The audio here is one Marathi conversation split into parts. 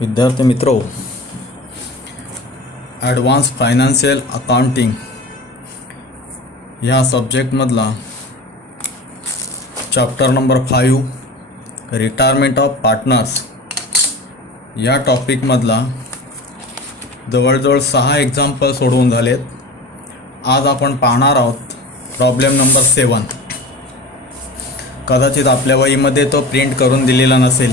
विद्यार्थी मित्रो, ॲडव्हान्स फायनान्शियल अकाउंटिंग ह्या सब्जेक्टमधला chapter number 5 retirement of partners या टॉपिकमधला जवळजवळ 6 एक्झाम्पल सोडवून झालेत. आज आपण पाहणार आहोत प्रॉब्लेम नंबर 7. कदाचित आपल्या वहीमध्ये तो प्रिंट करून दिलेला नसेल,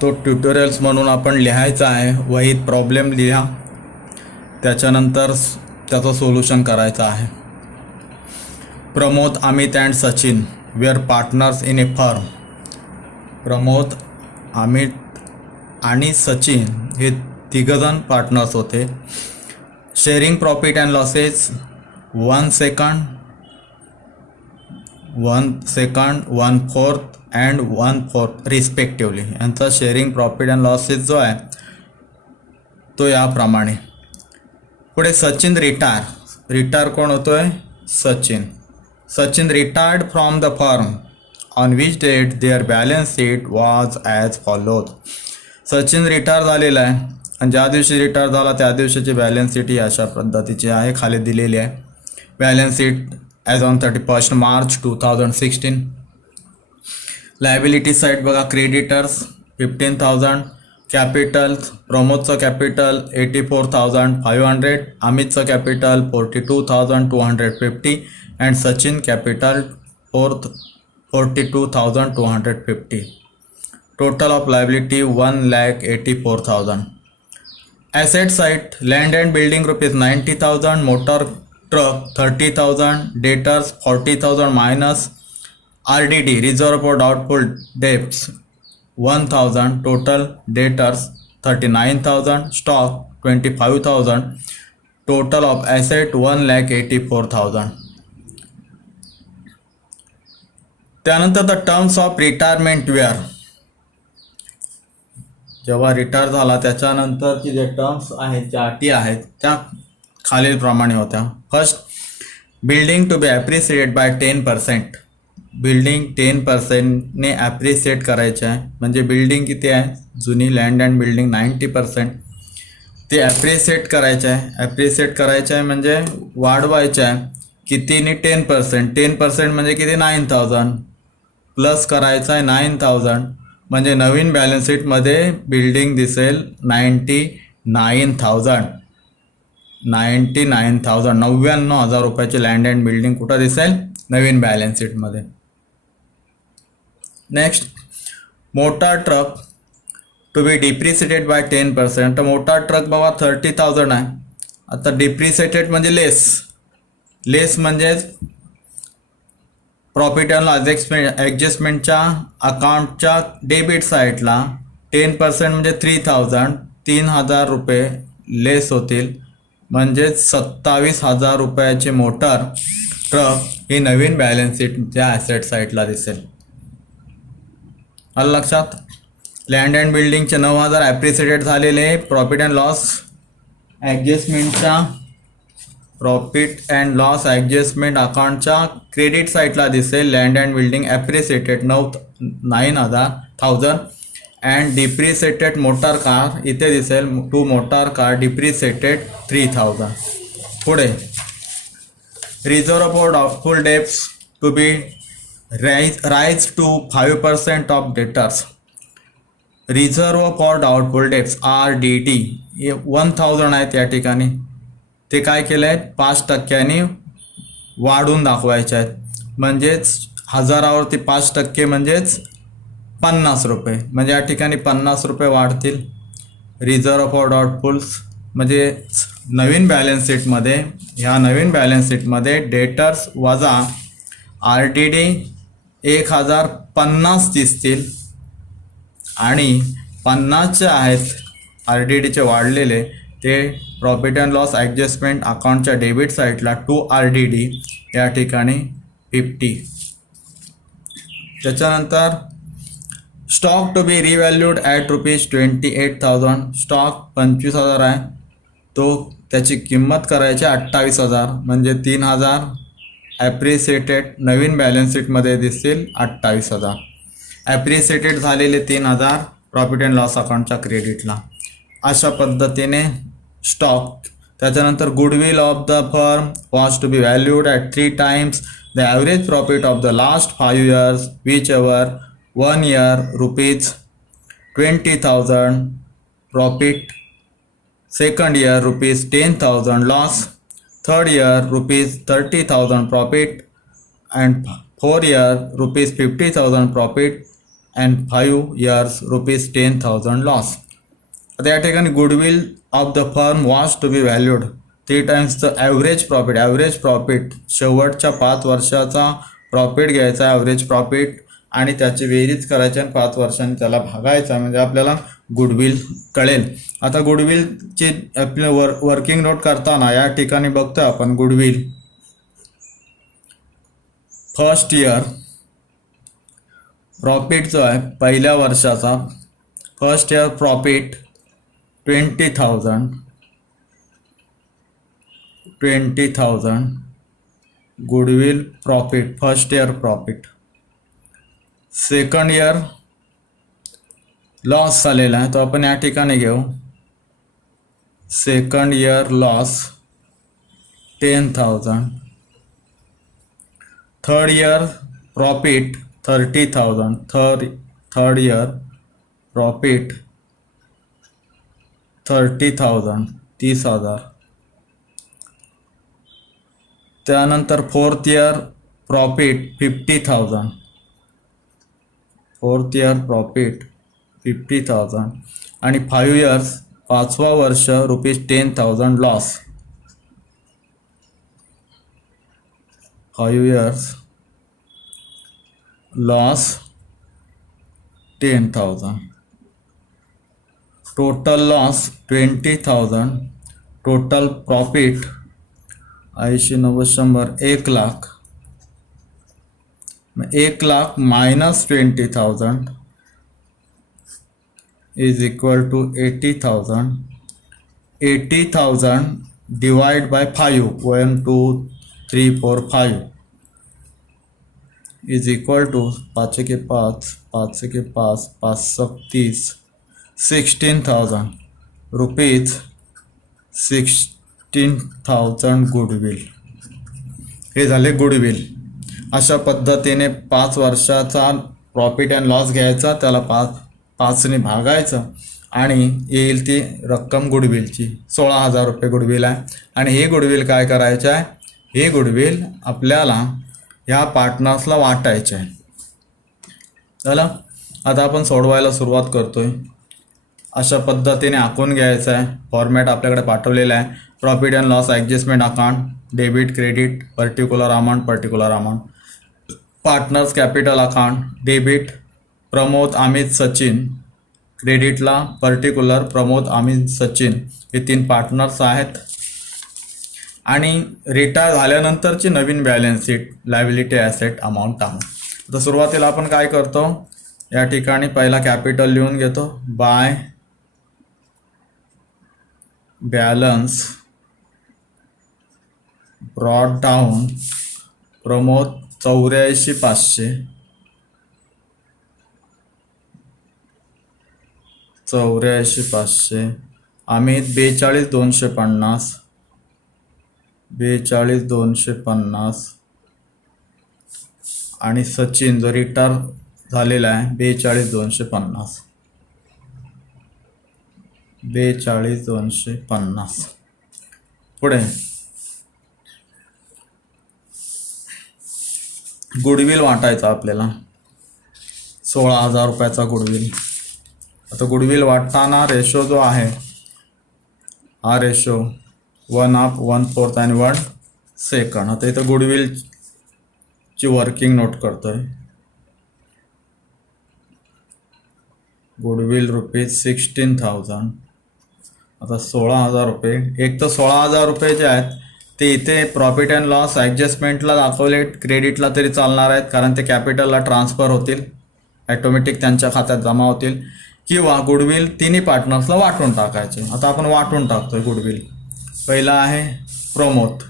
तो ट्युटोरियल्स म्हणून आपण लिहायचा आहे. वहीत प्रॉब्लेम लिहा, त्याच्यानंतर त्याचं सोल्युशन करायचं आहे. Pramod, Amit and Sachin were partners in a firm. Pramod, Amit आणि सचिन हे तिघजण पार्टनर्स होते. Sharing profit and losses 1 second, 1/4 and 1/4 respectively. यांचा शेअरिंग प्रॉफिट अँड लॉसेस जो आहे तो याप्रमाणे. पुढे सचिन रिटायर कोण होतोय? Sachin retired from the firm on which date their balance sheet was as follows. Sachin retire झालेला आहे आणि ज्या दिवशी रिटायर झाला त्या दिवशीची बॅलन्स शीट ही अशा पद्धतीची आहे, खाली दिलेली आहे. Balance sheet as on 31 March 2016. Liability side बघा, क्रेडिटर्स 15,000, कॅपिटल प्रमोदचं कॅपिटल 84,500, अमितचं capital 42,250 and Sachin capital 42,250. Total of liability 1,84,000. Asset side, land and building rupees 90,000, motor truck 30,000, debtors 40,000 minus RDD reserve for doubtful debts 1,000, total debtors 39,000, stock 25,000, total of asset 1,84,000. त्यानंतर the terms of retirement were. जेव्हा रिटायर झाला त्याच्यानंतरची जे टर्म्स आहेत, ज्या अटी आहेत त्या खालीलप्रमाणे होत्या. First, building to be appreciated by 10%. Building 10%ने ॲप्रिसिएट करायचे आहे. म्हणजे बिल्डिंग किती आहे? जुनी लँड अँड बिल्डिंग 90%, ते ॲप्रिसिएट करायचे आहे. ॲप्रिसिएट करायचे आहे म्हणजे वाढवायचे आहे. कितीने? 10%. 10% म्हणजे किती? 9,000 प्लस करायचं आहे 9,000 म्हणजे नवीन बॅलन्स शीटमध्ये बिल्डिंग दिसेल 99,000. 99,000 रुपयाची लँड अँड बिल्डिंग कुठं दिसेल? नवीन बॅलन्स शीटमध्ये. Next, motor truck to be depreciated by 10%. तर मोटार ट्रक बाबा 30,000 आहे. आता डिप्रिसिएटेड म्हणजे लेस म्हणजेच प्रॉफिट अँड लॉस ॲडजस्टमेंटच्या अकाउंटच्या डेबिट साईडला 10% म्हणजे 3,000 रुपये लेस होतील. म्हणजेच 27,000 रुपयाची मोटार ट्रक ही नवीन बॅलन्स शीटच्या ॲसेट साईडला दिसेल. आलं लक्षात? लँड अँड बिल्डिंगचे 9,000 ॲप्रिसिएटेड झालेले. प्रॉफिट अँड लॉस ॲडजस्टमेंट अकाउंटच्या क्रेडिट साईडला दिसेल land and building appreciated 9,000 and depreciated motor car इथे दिसेल 2 मोटार कार डिप्रिसिएटेड 3,000. पुढे, reserve for doubtful debts to be raise to 5% of debtors. Reserve for doubtful debts RDD 1,000 आहेत या ठिकाणी. ते काय केलं आहे? 5% वाढून दाखवायचे आहेत. म्हणजेच 1,000वरती 5% म्हणजेच 50 रुपये. म्हणजे या ठिकाणी 50 रुपये वाढतील. रिझर्व फॉर डाउटफुल्स म्हणजे नवीन बॅलन्स शीटमध्ये, ह्या नवीन बॅलन्स शीटमध्ये डेटर्स वजा RDD 1,050 दिसतील आणि 50चे आहेत RDDचे वाढलेले ते प्रॉफिट अँड लॉस ॲडजस्टमेंट अकाउंटच्या डेबिट साईडला 2 RDD या ठिकाणी 50. त्याच्यानंतर stock to be revalued at ₹28,000. Stock 25,000 आहे, तो त्याची किंमत करायची 28,000 म्हणजे 3,000 ॲप्रिसिएटेड नवीन बॅलन्स शीटमध्ये दिसतील 28,000. ॲप्रिसिएटेड झालेले 3,000 प्रॉफिट अँड लॉस अकाउंटच्या क्रेडिटला. अशा पद्धतीने स्टॉक. त्याच्यानंतर goodwill of the firm was to be valued at 3 times the average profit of the last 5 years which ever 1 year ₹20,000 profit, second year ₹10,000 loss, third year ₹30,000 profit, and 4 year ₹50,000 profit, and 5 years ₹10,000 loss. आता या ठिकाणी goodwill of the firm was to be valued 3 times the average profit. Average profit शेवटच्या 5 वर्षाचा प्रॉफिट घ्यायचा ॲव्हरेज प्रॉफिट आणि त्याची बेरीज करायची आणि 5 वर्षांनी त्याला भागायचा म्हणजे आपल्याला गुडविल कळेल. आता गुडविलची आपल्या वर्किंग नोट करताना या ठिकाणी बघतोय आपण गुडविल फर्स्ट इयर प्रॉफिट जो आहे पहिल्या वर्षाचा first year profit 20,000 goodwill profit first year profit. Second year loss झालेला आहे तो आपण या ठिकाणी घेऊ. Second year loss 10,000. Third year profit 30,000. Third year profit 30,000 30,000. त्यानंतर fourth year profit 50,000. Fourth year profit 50,000 आणि 5 years 5वा वर्ष ₹10,000 loss. 5 years loss 10,000. Total loss 20,000. Total profit 80, 90, 100 1,00,000. 1,00,000 minus 20,000 is equal to 80,000. 80,000 divide by 5 1 2 3 4 5 is equal to 5 K 5 5 K 5 5 30 16,000 rupees. 16,000 goodwill. हे झाले गुडविल. अशा पद्धतीने 5 वर्षाचा प्रॉफिट अँड लॉस घ्यायचा त्याला 5ने भागायचं आणि येईल ती रक्कम गुडविलची. 16,000 रुपये गुडविल आहे आणि हे गुडविल काय करायचं आहे हे गुडविल आपल्याला ह्या पार्टनर्सला वाटायचे आहे. चला आता आपण सोडवायला सुरुवात करतोय. अशा पद्धतीने आखून घ्यायचं आहे. फॉर्मॅट आपल्याकडे पाठवलेला आहे. Profit and loss adjustment account debit credit particular amount partners capital account debit Pramod Amit Sachin क्रेडिटला पर्टिक्युलर प्रमोद अमित सचिन हे 3 पार्टनर्स आहेत. आणि रिटायर झाल्यानंतरची नवीन balance sheet liability asset amount आहे. तर सुरुवातीला आपण काय करतो या ठिकाणी पहिला कॅपिटल लिहून घेतो. By balance brought down Pramod 84,500 84,500 Amit 42,250 42,250 आणि सचिन जो रिटायर झालेला आहे 42,250 42,250. पुढे गुडविल वाटायचा आपल्याला 16,000 रुपयाचा गुडविल. आता गुडविल वाटताना रेशो जो आहे हा रेशो 1/2 1/4 आणि 1/2. आता इथं गुडविलची वर्किंग नोट करतोय. गुडविल ₹16,000. आता 16,000 रुपये. एक तर 16,000 रुपये जे आहेत ते इथे प्रॉफिट अँड लॉस ॲडजस्टमेंटला दाखवले क्रेडिटला तरी चालणार आहेत कारण ते कॅपिटलला ट्रान्सफर होतील ॲटोमॅटिक त्यांच्या खात्यात जमा होतील. किंवा गुडविल तिन्ही पार्टनर्सला वाटून टाकायचे. आता आपण वाटून टाकतोय गुडविल. पहिला आहे प्रमोद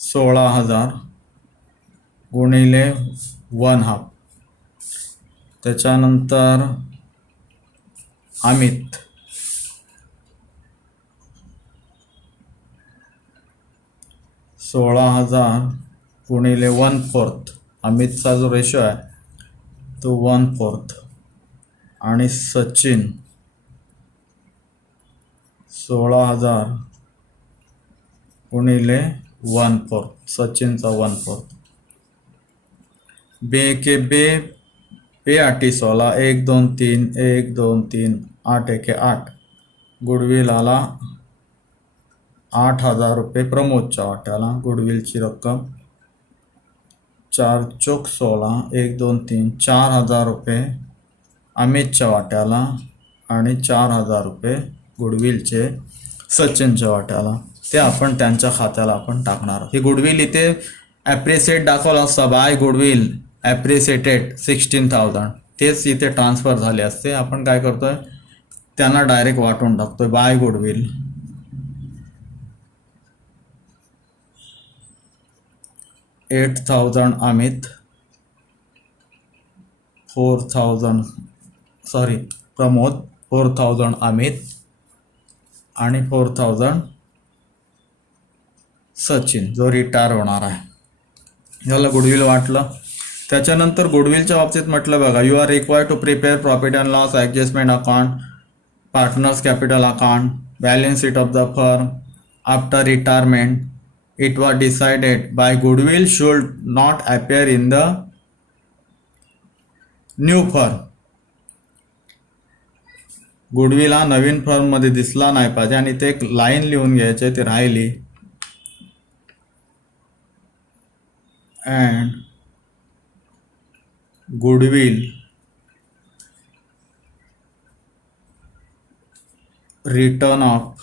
16,000 गुणिले 1/2. त्याच्यानंतर अमित, 16,000 गुणिले 1/4. अमितचा जो रेशो आहे तो 1/4. आणि सचिन 16,000 गुणिले 1/4. सचिनचा 1/4. बे के बे पे 8 16, 1 2 3, 1 2 3, 8 1 8. गुडविल आला 8,000 रुपये प्रमोदच्या वाट्याला. गुडविलची रक्कम 4 चोक 16, 1 2 3, 4,000 रुपये अमितच्या वाट्याला आणि 4,000 रुपये गुडविलचे सचिनच्या वाट्याला. ते आपण त्यांच्या खात्याला आपण टाकणार. ही गुडविल इथे ॲप्रिसिएट दाखवलं असतं, बाय गुडविल ॲप्रिसिएटेड 16,000. तेच इथे ट्रान्सफर झाले असते. आपण काय करतोय, त्यांना डायरेक्ट वाटून टाकतोय. बाय गुडविल 8,000 अमित, 4,000 प्रमोद, 4,000 अमित आणि 4,000 सचिन जो रिटायर होणार आहे. याला गुडविल वाटलं. त्याच्यानंतर गुडविलच्या बाबतीत म्हटलं बघा, you are required to prepare profit and loss adjustment account, partners capital account, balance sheet of the firm after retirement. It was decided by goodwill should not appear in the new firm. Goodwill हा नवीन फर्ममध्ये दिसला नाही पाहिजे आणि ते एक लाईन लिहून घ्यायचे, ते राहिली. And goodwill written off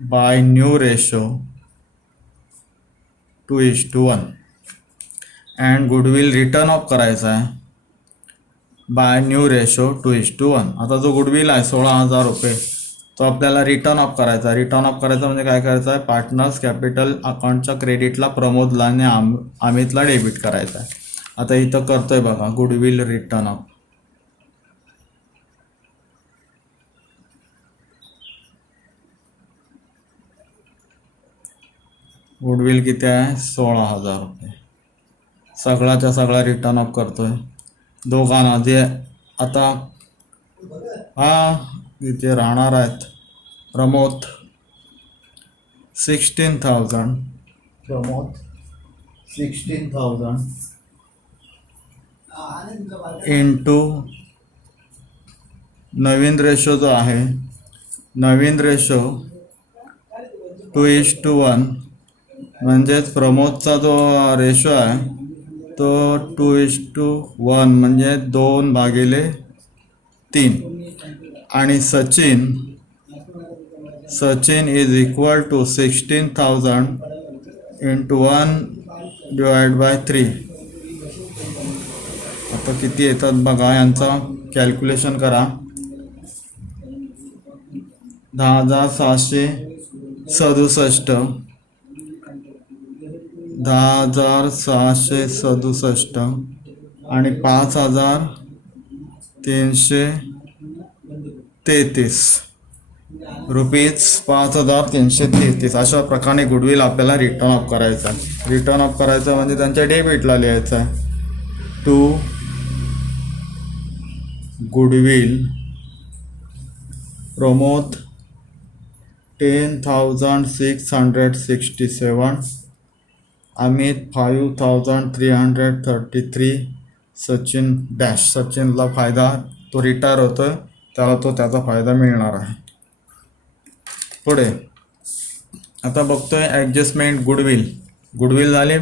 by new ratio 2:1. And goodwill written off करायचा आहे बाय न्यू रेशो 2:1. आता जो गुडविल आहे 16,000 रुपये तो आपल्याला रिटर्न ऑफ करायचा. रिटर्न ऑफ करायचा म्हणजे काय करायचं आहे, पार्टनर्स कॅपिटल अकाउंटच्या क्रेडिटला प्रमोदला आणि अमितला डेबिट करायचा आहे. आता इथं करतोय बघा, गुडविल रिटर्न ऑफ. गुडविल किती आहे, 16,000 रुपये. सगळ्याच्या सगळा रिटर्न ऑफ करतोय दोघांना. जे आता इथे राहणार आहेत प्रमोद 16,000, प्रमोद 16,000 इंटू नवीन रेशो जो आहे, नवीन रेशो 2:1. म्हणजेच प्रमोदचा जो रेशो आहे तो 2:1 म्हणजे 2/3. आणि Sachin is equal to 16,000 into 1/3. आता किती येतात बघा, यांचा कॅल्क्युलेशन करा. 10,667, 10,667 आणि 5,333 रुपीज, 5,333. अशा प्रकारे गुडविल आपल्याला रिटर्न ऑफ करायचा. रिटर्न ऑफ करायचं म्हणजे त्यांच्या डेबिटला लिहायचं आहे. To goodwill Pramod 10,667, Amit 5,333, Sachin dash. सचिनला फायदा, तो रिटायर होतोय त्याला त्याचा फायदा मिळणार आहे. पुढे आता बघतोय ॲडजस्टमेंट गुडविल झाले.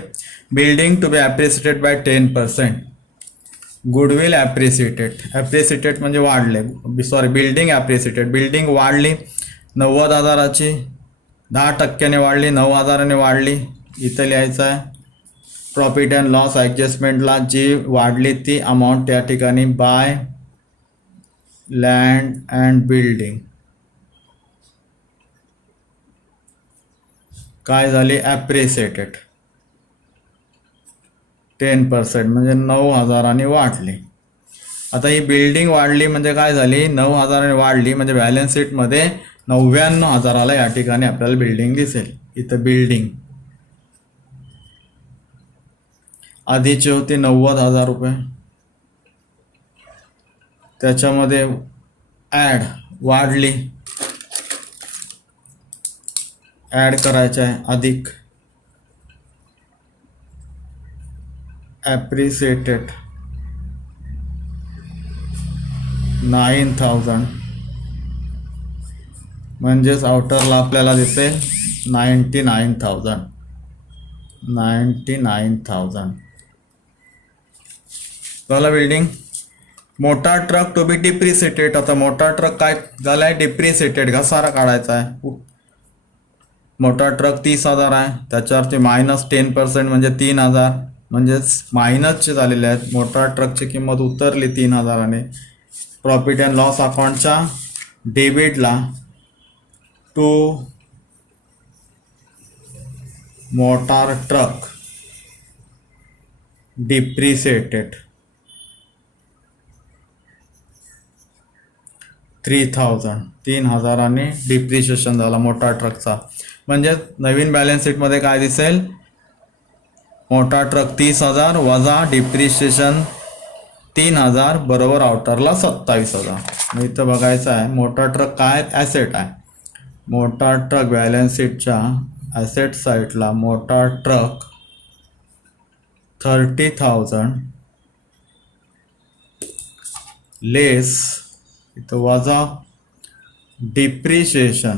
Building to be appreciated by 10%. Goodwill appreciated म्हणजे वाढले, बिल्डिंग ॲप्रिसिएटेड. बिल्डिंग वाढली 90,000ची, 10% वाढली, 9,000ने वाढली. इथं लिहायचं आहे प्रॉफिट अँड लॉस ॲडजस्टमेंटला जी वाढली ती अमाऊंट त्या ठिकाणी बाय लँड अँड बिल्डिंग. काय झाली ॲप्रिसिएटेड 10% म्हणजे 9,000 वाढली. आता ही बिल्डिंग वाढली म्हणजे काय झाली 9,000 वाढली म्हणजे बॅलन्स शीटमध्ये 99,000 या ठिकाणी आपल्याला बिल्डिंग दिसेल. इथं बिल्डिंग आधीची होती 90,000 रुपये, त्याच्यामध्ये ॲड वाढली, ॲड करायचं आहे अधिक ॲप्रिसिएटेड 9,000 म्हणजेच आउटरला आपल्याला दिसेल 99,000 झाला बिल्डिंग. मोठा ट्रक टू बी डिप्रिसिएटेड. आता मोठा ट्रक काय झालाय डिप्रिसिएटेड, घसारा काढायचा आहे. मोठा ट्रक 30,000 आहे, त्याच्यावरती -10% म्हणजे 3,000 म्हणजेच मायनसचे झालेले आहेत. मोठा ट्रकची किंमत उतरली 3,000. प्रॉफिट अँड लॉस अकाउंटच्या डेबिटला to motor truck depreciated 3,000 depreciation झाला मोठा ट्रकचा. म्हणजे नवीन बॅलन्स शीटमध्ये काय दिसेल मोठा ट्रक 30,000 वजा डिप्रिशिएशन 3,000 बरोबर आउटरला 27,000. मग इथं बघायचं आहे मोठा ट्रक काय ॲसेट आहे. मोठा ट्रक बॅलन्स शीटच्या ॲसेट साईडला मोठा ट्रक 30,000 लेस इथं वजा डिप्रिशिएशन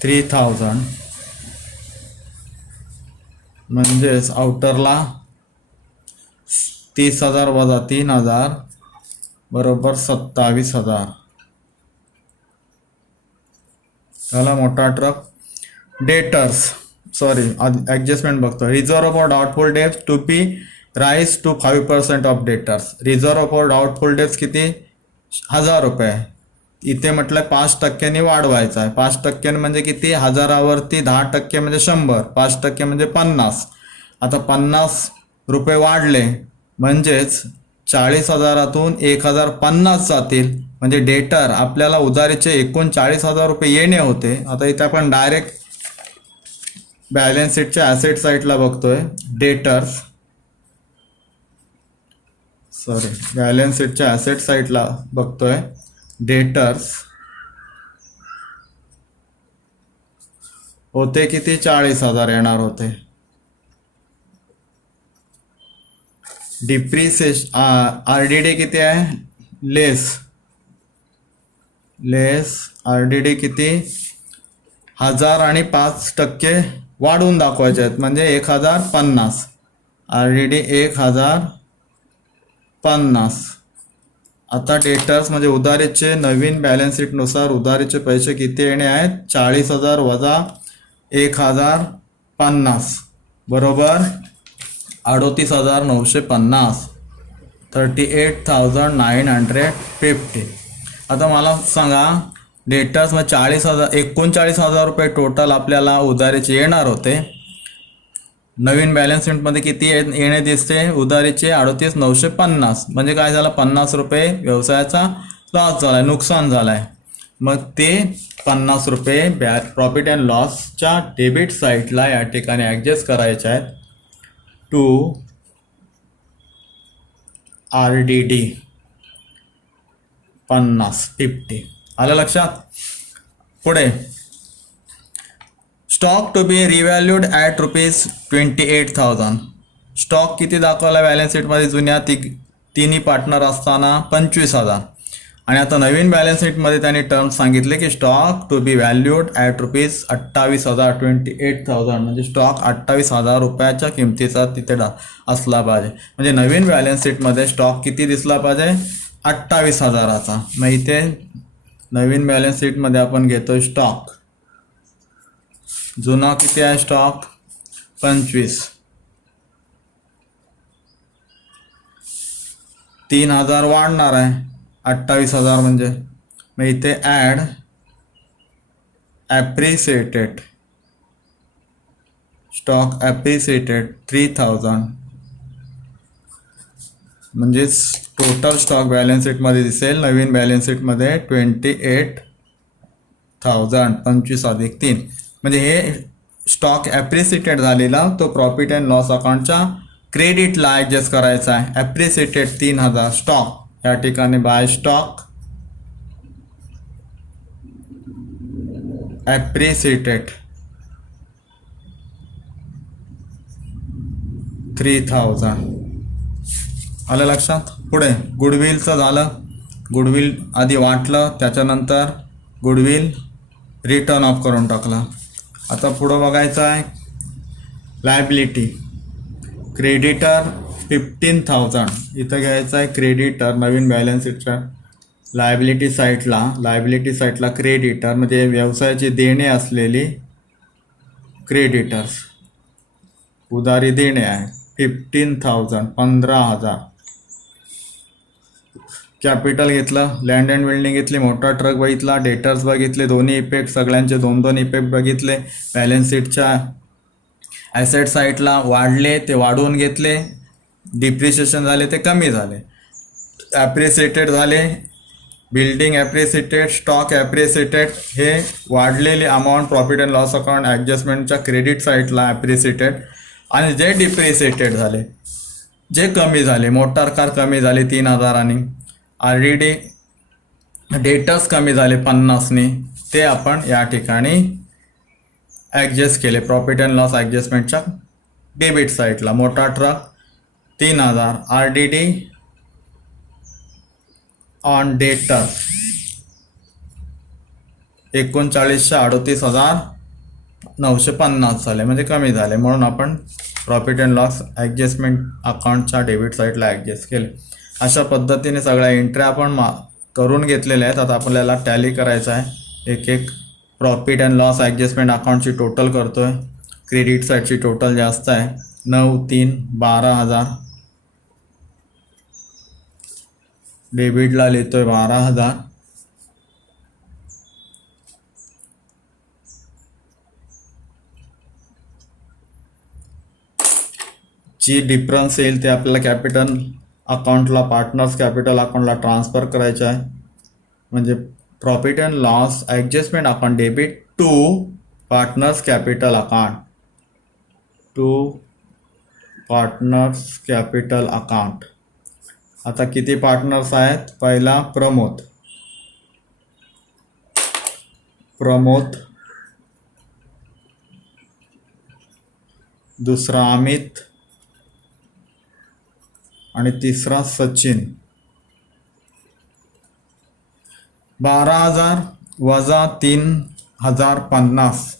3,000 म्हणजेच आउटरला 30,000 वजा 3,000 बरोबर 27,000 झाला मोठा ट्रक. डेटर्स ॲडजस्टमेंट बघतो. Reserve for doubtful debts to be raise to 5% of debtors. Reserve for doubtful debts किती 1,000 रुपये. इथे म्हटलं 5% वाढवायचं आहे. 5% म्हणजे किती 1,000वरती 10% म्हणजे 100, 5% म्हणजे 50. आता 50 रुपये वाढले म्हणजेच 40,000तून 1,050 जातील. म्हणजे डेटर आपल्याला उधारीचे एकूण 40,000 रुपये येणे होते. आता इथे आपण डायरेक्ट बॅलन्स शीटच्या ॲसेट साईडला बघतोय. बॅलन्स शीटच्या ॲसेट साईडला बघतोय. डेटर्स होते किती 40,000 येणार होते. डिप्रिसिएशन RDD किती आहे लेस RDD किती 1,000 आणि 5% वाढवून दाखवायचे आहेत म्हणजे 1,050. RDD 1,050. आता डेटर्स म्हणजे उधारीचे नवीन बॅलन्स शीटनुसार उधारीचे पैसे किती येणे आहेत 40,000 वजा 1,050 बरोबर 38,950 38,950. आता मला सांगा डेटर्स मग 39,000 रुपये टोटल आपल्याला उधारीचे येणार होते. नवीन बॅलन्स शीटमध्ये किती येणे दिसते उधारीचे 38,950 म्हणजे काय झालं 50 रुपये व्यवसायाचा लॉस झालाय, नुकसान झालाय. मग ते 50 रुपये प्रॉफिट अँड लॉसच्या डेबिट साईडला या ठिकाणी ॲडजस्ट करायचे आहेत टू RDD 50. आलं लक्षात. पुढे stock to be revalued at ₹28,000. Stock किती दाखवला बॅलन्स शीटमध्ये जुन्या तिन्ही पार्टनर असताना 25,000. आणि आता नवीन बॅलन्स शीटमध्ये त्यांनी टर्म्स सांगितले की stock to be valued at ₹28,000 28,000 म्हणजे स्टॉक 28,000 रुपयाच्या किमतीचा तिथे असला पाहिजे. म्हणजे नवीन बॅलन्स शीटमध्ये स्टॉक किती दिसला पाहिजे 28,000चा. मग इथे नवीन बॅलन्स शीटमध्ये आपण घेतोय स्टॉक जुना किती आहे स्टॉक 25. 3,000 वाढणार आहे 28,000 म्हणजे मग इथे ॲड ॲप्रिसिएटेड, स्टॉक ॲप्रिसिएटेड 3000, म्हणजेच टोटल स्टॉक बॅलन्स शीटमध्ये दिसेल नवीन बॅलन्स शीटमध्ये 28,000 25+3, म्हणजे हे स्टॉक ॲप्रिसिएटेड झालेला तो प्रॉफिट अँड लॉस अकाउंटच्या क्रेडिटला ॲडजस्ट करायचा आहे. ॲप्रिसिएटेड 3000 स्टॉक या ठिकाणी बाय स्टॉक ॲप्रिसिएटेड 3000. आलं लक्षात. पुढे गुडविलचं झालं. गुडविल आधी वाटलं, त्याच्यानंतर गुडविल रिटर्न ऑफ करून टाकला. आता पुढं बघायचं आहे लायबिलिटी. क्रेडिटर 15,000 इथं घ्यायचं आहे. क्रेडिटर नवीन बॅलन्स शीटच्या लायबिलिटी साईटला क्रेडिटर म्हणजे व्यवसायाची देणे असलेली क्रेडिटर्स, उधारी देणे आहे 15,000 15,000. कॅपिटल घेतलं, लँड अँड बिल्डिंग घेतली, मोठा ट्रक बघितला, डेटर्स बघितले, दोन्ही इफेक्ट सगळ्यांचे 2-2 इफेक्ट बघितले. बॅलन्स शीटच्या ॲसेट साईडला वाढले ते वाढवून घेतले, डिप्रिशिएशन झाले ते कमी झाले, ॲप्रिसिएटेड झाले, बिल्डिंग ॲप्रिसिएटेड, स्टॉक ॲप्रिसिएटेड. हे वाढलेले amount profit and loss account ॲडजस्टमेंटच्या क्रेडिट साईडला ॲप्रिसिएटेड. आणि जे डिप्रिसिएटेड झाले, जे कमी झाले, मोटार कार कमी झाले 3,000 ऑलरेडी, डेटर्स कमी झाले 50ने, ते आपण या ठिकाणी ॲडजस्ट केले प्रॉफिट अँड लॉस ॲडजस्टमेंटच्या डेबिट साईडला. मोठा ट्रक 3,000 RDD ऑन डेटर्स 39,38,950 झाले, म्हणजे कमी झाले, म्हणून आपण प्रॉफिट अँड लॉस ॲडजस्टमेंट अकाउंटच्या डेबिट साईडला ॲडजस्ट केले. अशा पद्धतीने सगळ्या एंट्री आपण करून घेतलेल्या आहेत. आता आपल्याला टॅली करायचं आहे. एक एक प्रॉफिट अँड लॉस ॲडजस्टमेंट अकाउंटची टोटल करतो आहे. क्रेडिट साईडची टोटल जास्त आहे 9,3,12,000, डेबिटला लिहितो आहे 12,000, जी डिफरन्स येईल ते आपल्याला कॅपिटल अकाउंटला, पार्टनर्स कॅपिटल अकाउंटला ट्रान्सफर करायचं आहे. म्हणजे profit and loss adjustment account debit to partners capital account, to partners capital account. आता किती पार्टनर्स आहेत? पहिला प्रमोद, दुसरा अमित आणि तिसरा सचिन. 12,000 वजा 3,050,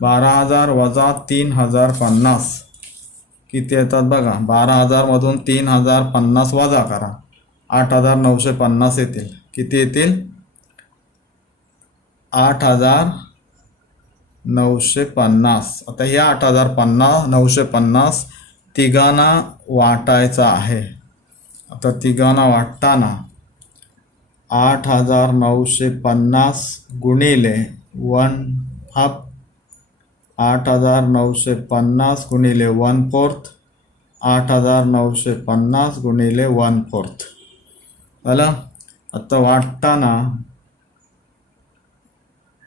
12,000 वजा 3,050 किती येतात बघा. 12,000 मधून 3,050 वजा करा, 8,950 येतील. किती येतील? 8,950. आता या 8,950 तिघांना वाटायचं आहे. आता तिघांना वाटताना 8,950 गुणिले 1/2, 8,950 गुणिले 1/4, 8,950 गुणिले 1/4 झालं. आता वाटताना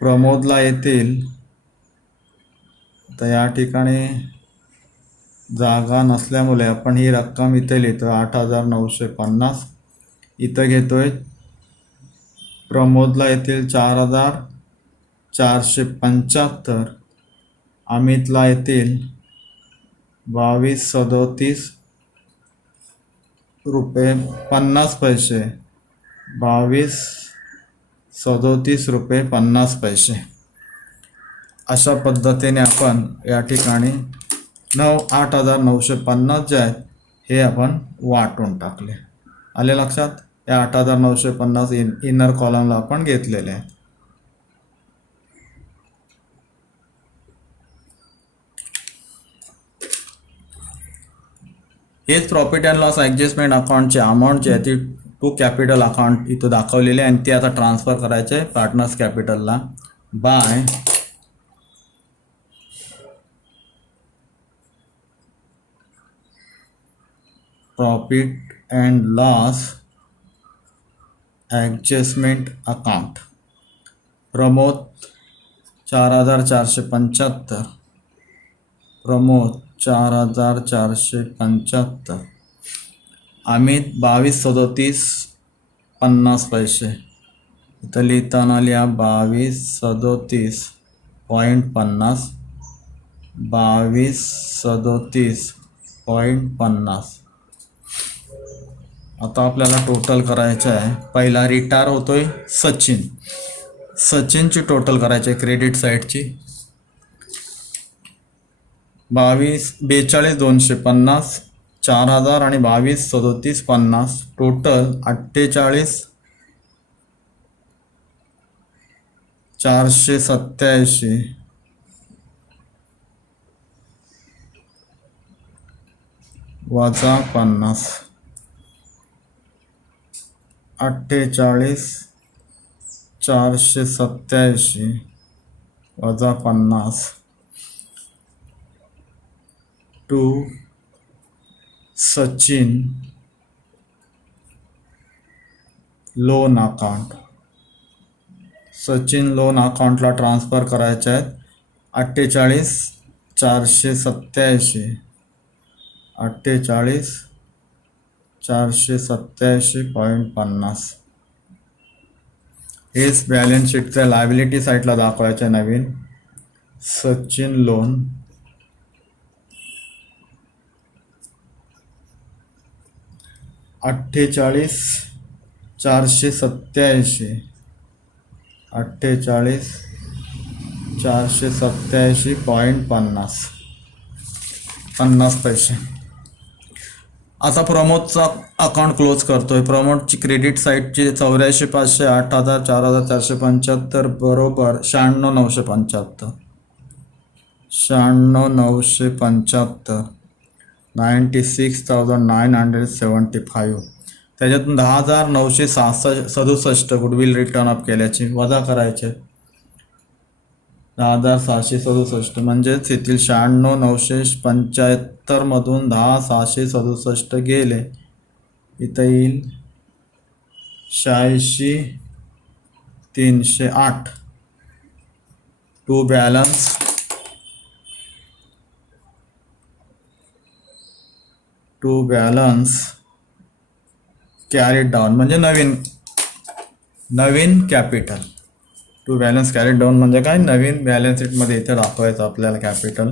प्रमोदला येतील, तर या ठिकाणी जागा नसल्यामुळे आपण ही रक्कम इथे लिहितो 8,950. इथं घेतोय. प्रमोदला येतील 4,475, अमितला येतील 22,37 रुपये 50 पैसे, 22,37 रुपये 50 पैसे. अशा पद्धतीने आपण या ठिकाणी 8,950 जे आहेत हे आपण वाटून टाकले. आले लक्षात. या 8,950 इनर कॉलमला आपण घेतलेले आहेत. हेच प्रॉफिट अँड लॉस ॲडजस्टमेंट अकाउंटचे अमाऊंट जे आहे ती टू कॅपिटल अकाउंट इथं दाखवलेले आहे आणि ते आता ट्रान्सफर करायचे पार्टनर्स कॅपिटलला by profit and loss adjustment account. Pramod 4475, Pramod 4475, Amit 2237.50. इथं लिहिताना लिहा 2237.50, 2237.50. आता आपल्याला टोटल करायचं आहे. पहिला रिटायर होतोय सचिनची टोटल करायची आहे क्रेडिट साईडची. 42,250, 4,000 आणि 22,3750, टोटल 48,487 वजा 50. 48,487 वजा 50 to Sachin loan account. Sachin loan अकाउंटला ट्रान्सफर करायचे आहेत 48,487, 48,487.50. हेच बॅलन्स शीटच्या लायबिलिटी साईडला दाखवायचं नवीन. सचिन लोन 48,487, 48,487.50, 50 पैसे. आता प्रमोदचा अकाउंट क्लोज करतोय. प्रमोदची क्रेडिट साईडची 84,500, 8,000, 4,475 बरोबर 96,975, 96,975, 96,975. त्याच्यातून 10,967 गुडविल रिटर्न अप केल्याची वजा करायचे. 10,667 म्हणजेच येथील 96,975 मधून 10,667 गेले. इथं येईल 86,308 टू बॅलन्स कॅरीड डाऊन म्हणजे नवीन capital. To balance carried down म्हणजे काय, नवीन बॅलन्स शीटमध्ये इथे दाखवायचं आपल्याला कॅपिटल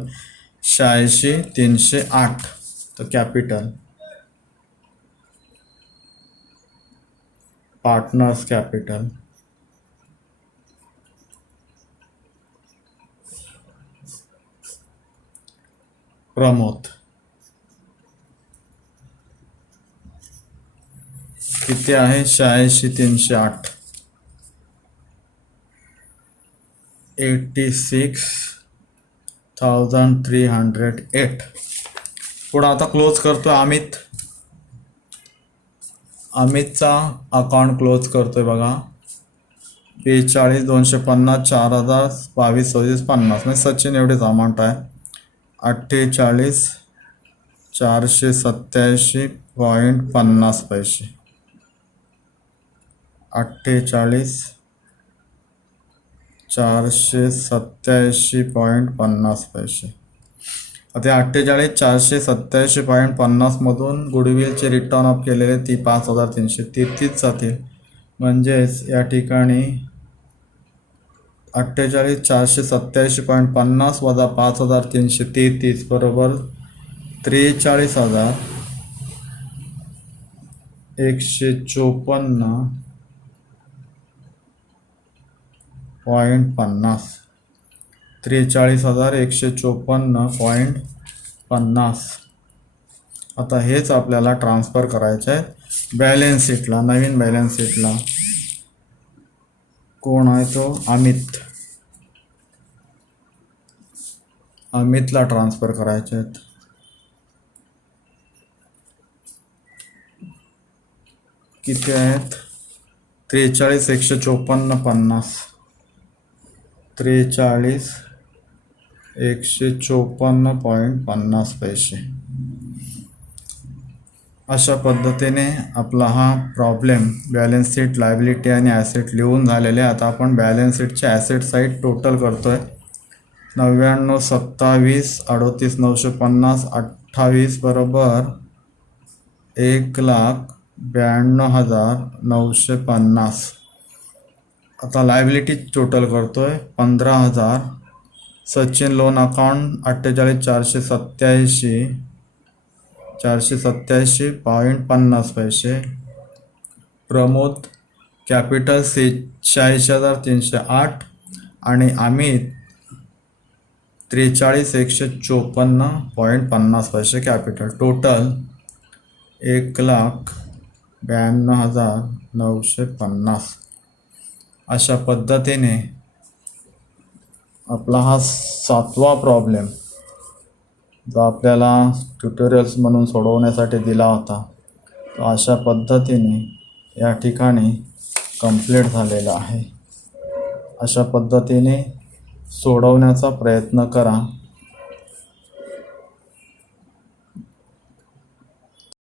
86,308. तर कॅपिटल पार्टनर्स कॅपिटल प्रमोद किती आहे 86,308, 86,308. पुढं आता क्लोज करतोय अमितचा अकाउंट क्लोज करतोय बघा. 42,250, 4,000, 22,2450 म्हणजे सचिन एवढीच अमाऊंट आहे. 48,487.50 पैसे, 48,487.50 पैसे. आता 48,487.50 मधून गुडविलचे रिटर्न अप केलेले ती 5,333 जातील. म्हणजेच या ठिकाणी 48,487.50 वजा 5,333 बरोबर 43,154.50, 43,154.50. आता हेच आपल्याला ट्रान्सफर करायचं आहे बॅलन्स शीटला, नवीन बॅलन्स शीटला. कोण आहे तो, अमितला ट्रान्सफर करायचे आहेत. किती आहेत 43,154.50, 43,154.50 पैसे. अशा पद्धतीने आपला हा प्रॉब्लेम बॅलन्स शीट लायबिलिटी आणि ॲसेट लिहून झालेले आहे. आता आपण बॅलन्स शीटचे ॲसेट साईड टोटल करतो आहे. 99, 27, 38, 950, 28 बरोबर 1,92,950. आता लायबिलिटी टोटल करतो आहे. 15,000. सचिन लोन अकाउंट 48,487, 487.50 पैसे. प्रमोद कॅपिटल 46,308 आणि अमित 43,154.50 पैसे कॅपिटल. टोटल 1,92,950. अशा पद्धतीने आपला हा 7वा प्रॉब्लेम जो आपल्याला ट्युटोरियल्स म्हणून सोडवण्यासाठी दिला होता तो अशा पद्धतीने या ठिकाणी कंप्लीट झालेला आहे. अशा पद्धतीने सोडवण्याचा प्रयत्न करा.